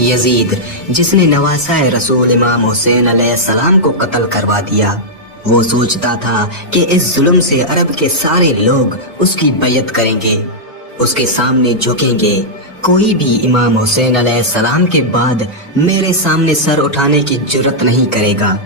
Yazid जिसने नवासाए रसूल इमाम हुसैन अलैहिस्सलाम को कत्ल करवा दिया, वो सोचता था कि इस जुल्म से अरब के सारे लोग उसकी बैयत करेंगे, उसके सामने झुकेंगे। कोई भी इमाम हुसैन अलैहिस्सलाम के बाद मेरे सामने सर उठाने की जुर्रत नहीं करेगा।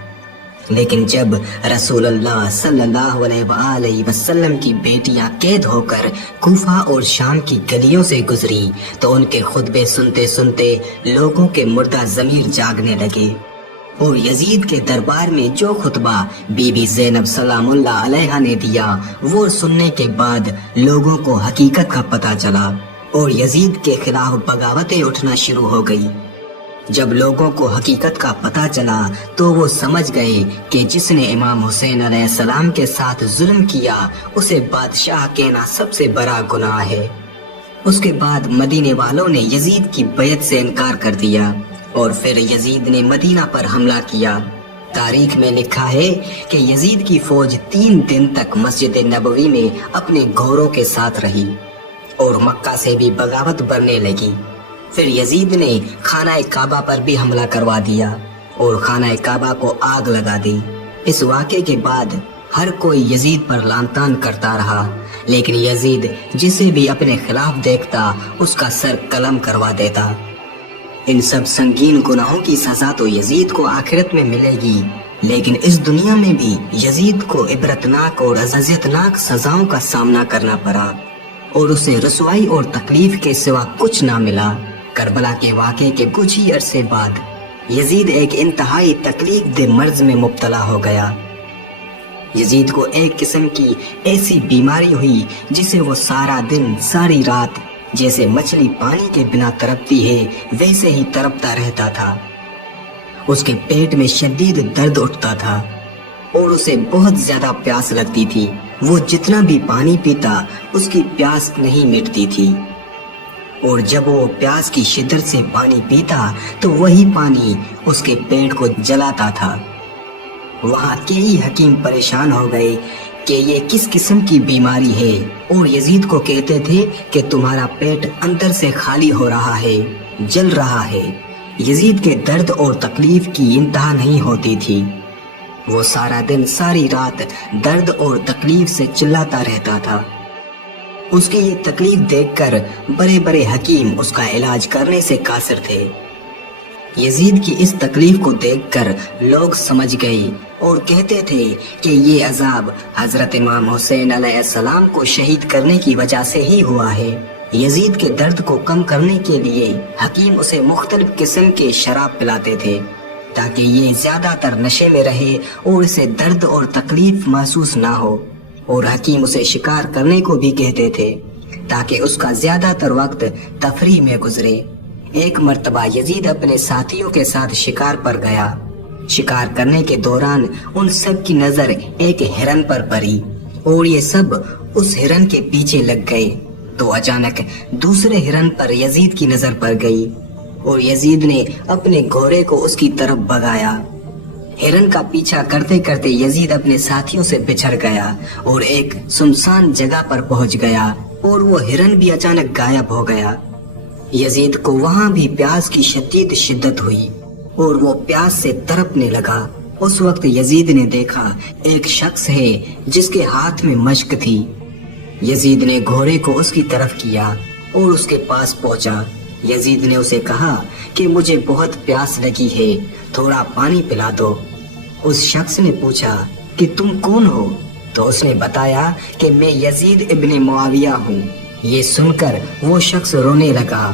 लेकिन जब रसूलुल्लाह सल्लल्लाहु अलैहि वसल्लम की बेटियां कैद होकर कूफा और शाम की गलियों से गुजरी तो उनके खुतबे सुनते सुनते लोगों के मुर्दा ज़मीर जागने लगे और यजीद के दरबार में जो खुतबा बीबी ज़ैनब सलामुल्लाह अलैहा ने दिया वो सुनने के बाद लोगों को हकीकत का पता चला और यजीद के खिलाफ बगावतें उठना शुरू हो गई। जब लोगों को हकीकत का पता चला तो वो समझ गए कि जिसने इमाम हुसैन अलैहिस्सलाम के साथ जुल्म किया उसे बादशाह कहना सबसे बड़ा गुनाह है। उसके बाद मदीने वालों ने यजीद की बैयत से इनकार कर दिया और फिर यजीद ने मदीना पर हमला किया। तारीख में लिखा है कि यजीद की फौज 3 दिन तक मस्जिद नबवी में अपने घोड़ों के साथ रही और मक्का से भी बगावत बढ़ने लगी। फिर यजीद ने खाना काबा पर भी हमला करवा दिया और खाना काबा को आग लगा दी। इस वाक़े के बाद हर कोई यजीद पर लानतान करता रहा, लेकिन यजीद जिसे भी अपने खिलाफ देखता उसका सर कलम करवा देता। इन सब संगीन गुनाहों की सजा तो यजीद को आखिरत में मिलेगी, लेकिन इस दुनिया में भी यजीद को इबरतनाक और अज़ियतनाक सजाओं का सामना करना पड़ा और उसे रसवाई और तकलीफ के सिवा कुछ ना मिला। करबला के वाक़े के कुछ ही अरसे बाद यजीद एक इंतहाई तकलीफ दे मर्ज में मुब्तला हो गया। यजीद को एक किस्म की ऐसी बीमारी हुई जिसे वो सारा दिन सारी रात जैसे मछली पानी के बिना तड़पती है वैसे ही तड़पता रहता था। उसके पेट में शदीद दर्द उठता था और उसे बहुत ज्यादा प्यास लगती थी। वो जितना भी पानी पीता उसकी प्यास नहीं मिटती थी और जब वो प्यास की शिद्दत से पानी पीता तो वही पानी उसके पेट को जलाता था। वहाँ कई हकीम परेशान हो गए कि ये किस किस्म की बीमारी है और यजीद को कहते थे कि तुम्हारा पेट अंदर से खाली हो रहा है, जल रहा है। यजीद के दर्द और तकलीफ की इंतहा नहीं होती थी। वो सारा दिन सारी रात दर्द और तकलीफ से चिल्लाता रहता था। उसकी ये तकलीफ देखकर बड़े बड़े हकीम उसका इलाज करने से कासिर थे। यजीद की इस तकलीफ को देखकर लोग समझ गए और कहते थे कि ये अजाब हजरत इमाम हुसैन अलैहिस्सलाम को शहीद करने की वजह से ही हुआ है। यजीद के दर्द को कम करने के लिए हकीम उसे मुख्तलिफ किस्म के शराब पिलाते थे ताकि ये ज्यादातर नशे में रहे और इसे दर्द और तकलीफ महसूस ना हो, और हकीम उसे शिकार करने को भी कहते थे ताकि उसका ज्यादातर वक्त तफरीह में गुजरे। एक मर्तबा यजीद अपने साथियों के साथ शिकार पर गया। शिकार करने के दौरान उन सब की नजर एक हिरन पर पड़ी और ये सब उस हिरन के पीछे लग गए तो अचानक दूसरे हिरन पर यजीद की नजर पड़ गई और यजीद ने अपने घोड़े को उसकी तरफ भगाया। हिरन का पीछा करते करते यजीद अपने साथियों से बिछड़ गया और एक सुनसान जगह पर पहुंच गया और वो हिरन भी अचानक गायब हो गया। यजीद को वहाँ भी प्यास की शदीद शिद्दत हुई और वो प्यास से तड़पने लगा। उस वक्त यजीद ने देखा एक शख्स है जिसके हाथ में मश्क थी। यजीद ने घोड़े को उसकी तरफ किया और उसके पास पहुंचा। यजीद ने उसे कहा कि मुझे बहुत प्यास लगी है, थोड़ा पानी पिला दो। उस शख्स ने पूछा कि तुम कौन हो? तो उसने बताया कि मैं यजीद इब्ने मुआविया हूँ। ये सुनकर वो शख्स रोने लगा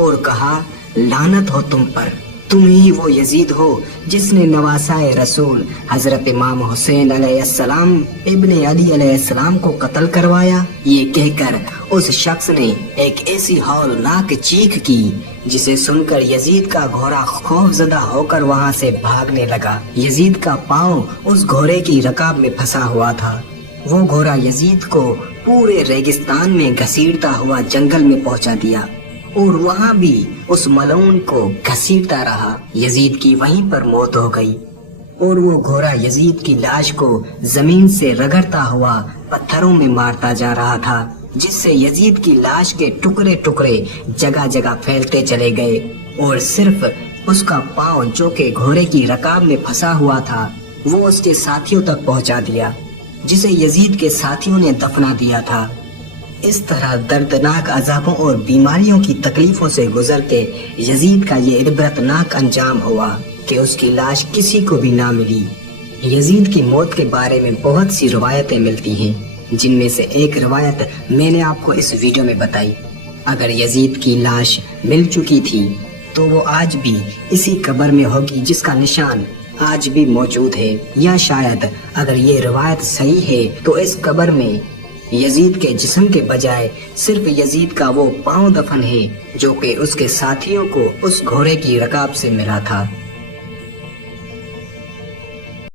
और कहा, लानत हो तुम पर, तुम ही वो यजीद हो जिसने नवासाए रसूल हजरत इमाम हुसैन अलैहिस्सलाम इब्ने अली अलैहिस्सलाम को कत्ल करवाया। ये कहकर उस शख्स ने एक ऐसी हौलनाक चीख की जिसे सुनकर यजीद का घोड़ा खौफजदा होकर वहाँ से भागने लगा। यजीद का पाँव उस घोड़े की रकाब में फंसा हुआ था। वो घोड़ा यजीद को पूरे रेगिस्तान में घसीटता हुआ जंगल में पहुँचा दिया और वहाँ भी उस मलऊन को घसीटता रहा। यजीद की वहीं पर मौत हो गई और वो घोड़ा यजीद की लाश को जमीन से रगड़ता हुआ पत्थरों में मारता जा रहा था, जिससे यजीद की लाश के टुकड़े टुकड़े जगह जगह फैलते चले गए اور صرف اس کا پاؤں جو کہ گھوڑے کی رکاب میں پھنسا ہوا تھا وہ اس کے ساتھیوں تک پہنچا دیا، جسے یزید کے ساتھیوں نے دفنا دیا تھا۔ اس طرح دردناک عذابوں اور بیماریوں کی تکلیفوں سے گزر کے یزید کا یہ عبرتناک انجام ہوا کہ اس کی لاش کسی کو بھی نہ ملی۔ یزید کی موت کے بارے میں بہت سی روایتیں ملتی ہیں، جن میں سے ایک روایت میں نے آپ کو اس ویڈیو میں بتائی۔ اگر یزید کی لاش مل چکی تھی تو وہ آج بھی اسی قبر میں ہوگی جس کا نشان آج بھی موجود ہے، یا شاید اگر یہ روایت صحیح ہے تو اس قبر میں یزید کے جسم کے بجائے صرف یزید کا وہ پاؤں دفن ہے جو کہ اس کے ساتھیوں کو اس گھوڑے کی رکاب سے ملا تھا۔